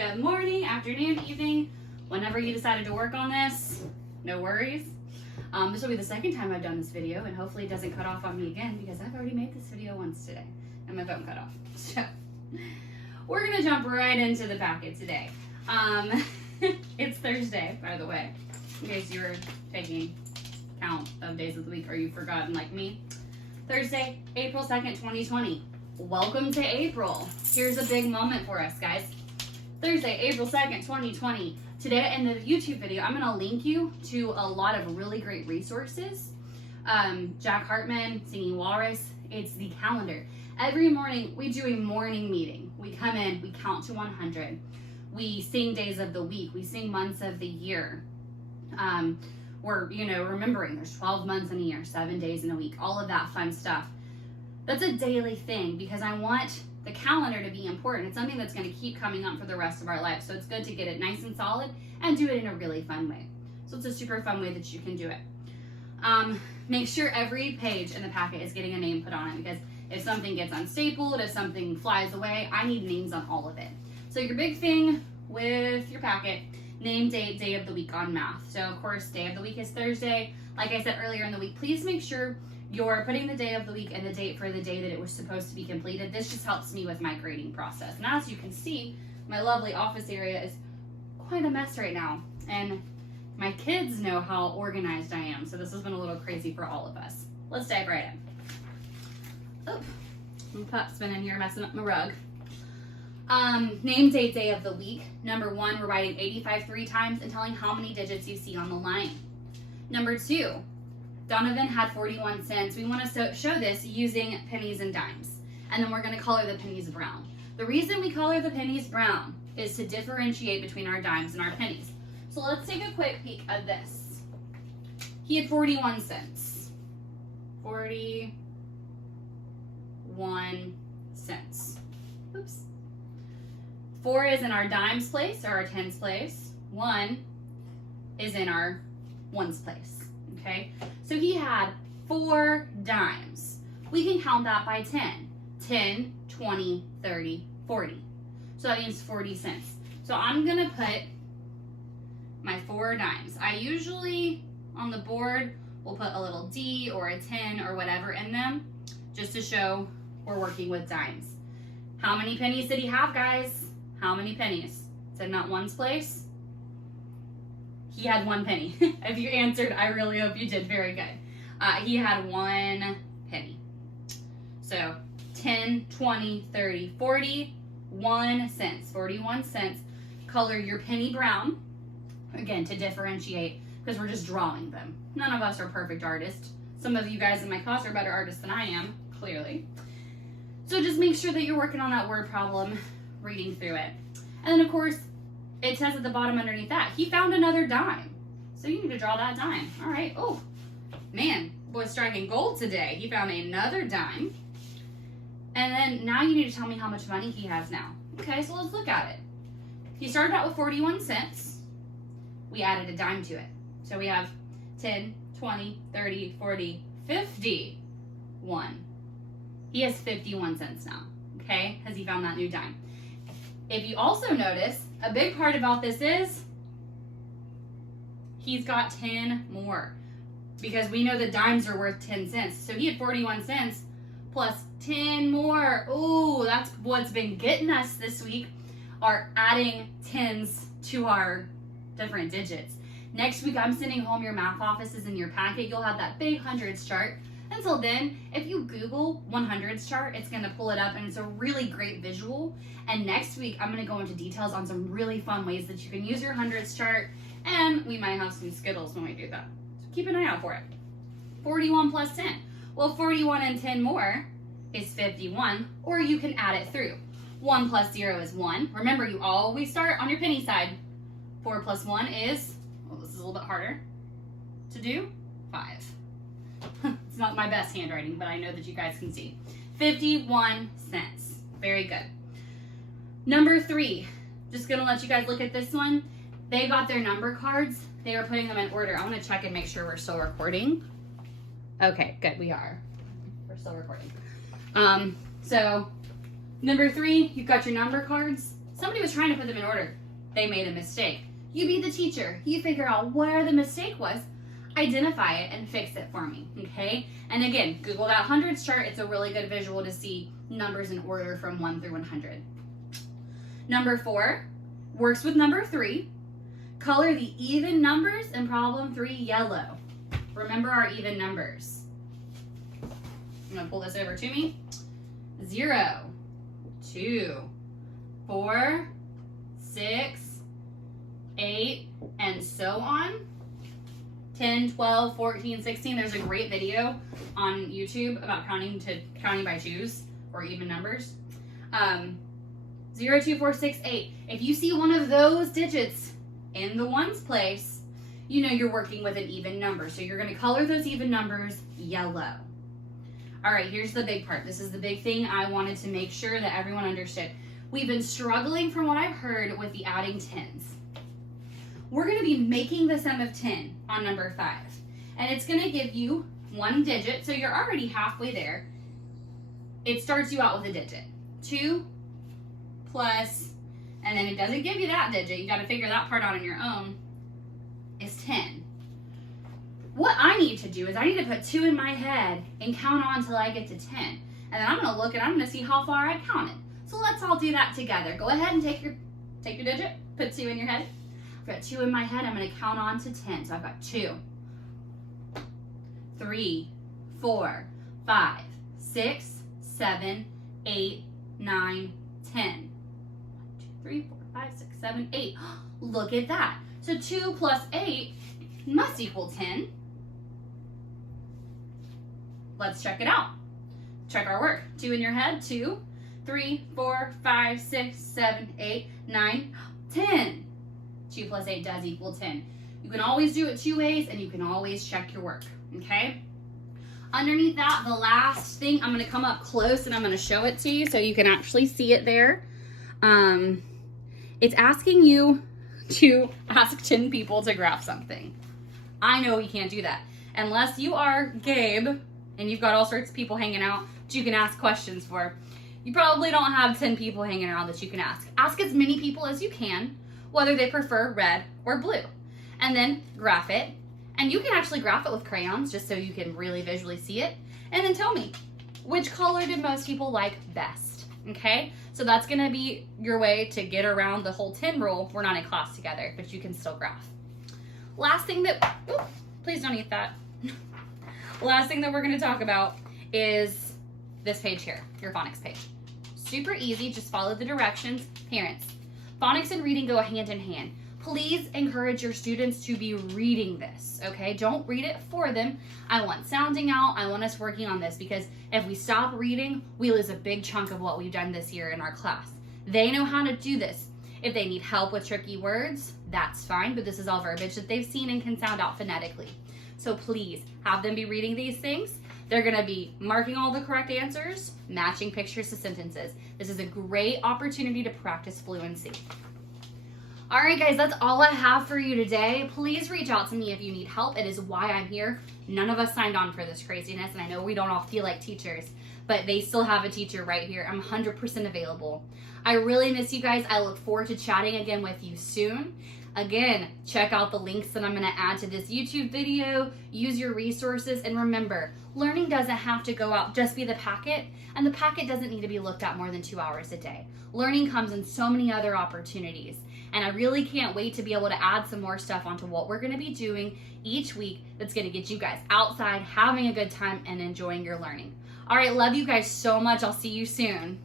Good morning, afternoon, evening, whenever you decided to work on this, no worries. This will be the second time I've done this video, and hopefully it doesn't cut off on me again because I've already made this video once today and my phone cut off. So we're gonna jump right into the packet today. It's Thursday, by the way, in case you were taking count of days of the week or you've forgotten like me. Thursday, April 2nd, 2020. Welcome to April. Here's a big moment for us, guys. Thursday, April 2nd, 2020. Today in the YouTube video, I'm gonna link you to a lot of really great resources. Jack Hartman, Singing Walrus, it's the calendar. Every morning, we do a morning meeting. We come in, we count to 100. We sing days of the week. We sing months of the year. We're, remembering there's 12 months in a year, 7 days in a week, all of that fun stuff. That's a daily thing because I want the calendar to be important. It's something that's going to keep coming up for the rest of our life. So it's good to get it nice and solid and do it in a really fun way. So it's a super fun way that you can do it. Make sure every page in the packet is getting a name put on it because if something gets unstapled, if something flies away, I need names on all of it. So your big thing with your packet, name, date, day of the week on math. So of course, day of the week is Thursday. Like I said earlier in the week, please make sure you're putting the day of the week and the date for the day that it was supposed to be completed. This just helps me with my grading process. And as you can see, my lovely office area is quite a mess right now. And my kids know how organized I am. So this has been a little crazy for all of us. Let's dive right in. Oh, my pup's been in here messing up my rug. Name, date, day of the week. Number 1, we're writing 85 3 times and telling how many digits you see on the line. Number 2, Donovan had 41 cents. We want to show this using pennies and dimes. And then we're going to color the pennies brown. The reason we color the pennies brown is to differentiate between our dimes and our pennies. So let's take a quick peek at this. He had 41 cents. 41 cents. Oops. 4 is in our dimes place or our tens place. 1 is in our ones place. Okay, so he had 4 dimes. We can count that by 10. 10, 20, 30, 40. So that means 40 cents. So I'm gonna put my 4 dimes. I usually, on the board, will put a little D or a 10 or whatever in them, just to show we're working with dimes. How many pennies did he have, guys? How many pennies? Is it not ones place? He had 1 penny. If you answered, I really hope you did very good. He had 1 penny. So 10, 20, 30, 40, 1 cent, 41 cents. Color your penny brown, again, to differentiate because we're just drawing them. None of us are perfect artists. Some of you guys in my class are better artists than I am, clearly. So just make sure that you're working on that word problem, reading through it. And then, of course, it says at the bottom underneath that, he found another dime. So you need to draw that dime. All right. Oh, man, boy's striking gold today. He found another dime. And then now you need to tell me how much money he has now. Okay, so let's look at it. He started out with 41 cents. We added a dime to it. So we have 10, 20, 30, 40, 51. He has 51 cents now, okay, because he found that new dime. If you also notice, a big part about this is he's got 10 more because we know that dimes are worth 10 cents. So he had 41 cents plus 10 more. Oh, that's what's been getting us this week, are adding tens to our different digits. Next week, I'm sending home your math offices in your packet. You'll have that big hundreds chart. Until then, if you Google 100s chart, it's going to pull it up and it's a really great visual. And next week, I'm going to go into details on some really fun ways that you can use your hundreds chart, and we might have some Skittles when we do that. So keep an eye out for it. 41 plus 10. Well, 41 and 10 more is 51, or you can add it through. 1 plus 0 is 1. Remember, you always start on your penny side. 4 plus 1 is, well, this is a little bit harder to do, 5. It's not my best handwriting, but I know that you guys can see. 51 cents. Very good. Number 3, just gonna let you guys look at this one. They got their number cards. They are putting them in order. I want to check and make sure we're still recording. Okay, good, we are. We're still recording. So number 3, you've got your number cards. Somebody was trying to put them in order. They made a mistake. You be the teacher. You figure out where the mistake was, identify it, and fix it for me, okay? And again, Google that hundreds chart. It's a really good visual to see numbers in order from 1 through 100. Number 4 works with number 3. Color the even numbers in problem 3 yellow. Remember our even numbers. I'm gonna pull this over to me. 0, 2, 4, 6, 8, and so on. 10, 12, 14, 16. There's a great video on YouTube about counting by twos or even numbers. 0, 2, 4, 6, 8. If you see one of those digits in the ones place, you know you're working with an even number. So you're going to color those even numbers yellow. All right, here's the big part. This is the big thing I wanted to make sure that everyone understood. We've been struggling, from what I've heard, with the adding tens. We're going to be making the sum of 10 on number 5. And it's going to give you one digit, so you're already halfway there. It starts you out with a digit. 2 plus, and then it doesn't give you that digit. You got to figure that part out on your own, is 10. What I need to do is I need to put 2 in my head and count on until I get to 10. And then I'm going to look and I'm going to see how far I counted. So let's all do that together. Go ahead and take your digit, put 2 in your head. I've got 2 in my head. I'm going to count on to 10. So I've got 2, 3, 4, 5, 6, 7, 8, 9, 10. 1, 2, 3, 4, 5, 6, 7, 8. Look at that. So 2 plus 8 must equal 10. Let's check it out. Check our work. 2 in your head. 2, 3, 4, 5, 6, 7, 8, 9, 10. 2 plus 8 does equal 10. You can always do it 2 ways, and you can always check your work, okay? Underneath that, the last thing, I'm going to come up close and I'm going to show it to you so you can actually see it there. It's asking you to ask 10 people to graph something. I know we can't do that. Unless you are Gabe and you've got all sorts of people hanging out that you can ask questions for. You probably don't have 10 people hanging around that you can ask. Ask as many people as you can, whether they prefer red or blue. And then graph it. And you can actually graph it with crayons just so you can really visually see it. And then tell me, which color did most people like best? Okay? So that's going to be your way to get around the whole 10 rule. We're not in class together, but you can still graph. Last thing that, please don't eat that. Last thing that we're going to talk about is this page here, your phonics page. Super easy, just follow the directions. Parents, phonics and reading go hand in hand. Please encourage your students to be reading this, okay? Don't read it for them. I want sounding out. I want us working on this, because if we stop reading, we lose a big chunk of what we've done this year in our class. They know how to do this. If they need help with tricky words, that's fine, but this is all verbiage that they've seen and can sound out phonetically. So please have them be reading these things. They're going to be marking all the correct answers, matching pictures to sentences. This is a great opportunity to practice fluency. All right, guys, that's all I have for you today. Please reach out to me if you need help. It is why I'm here. None of us signed on for this craziness, and I know we don't all feel like teachers, but they still have a teacher right here. I'm 100% available. I really miss you guys. I look forward to chatting again with you soon. Again, check out the links that I'm going to add to this YouTube video. Use your resources, and remember, learning doesn't have to go out, just be the packet, and the packet doesn't need to be looked at more than 2 hours a day. Learning comes in so many other opportunities. And I really can't wait to be able to add some more stuff onto what we're going to be doing each week that's going to get you guys outside, having a good time, and enjoying your learning. All right, love you guys so much. I'll see you soon.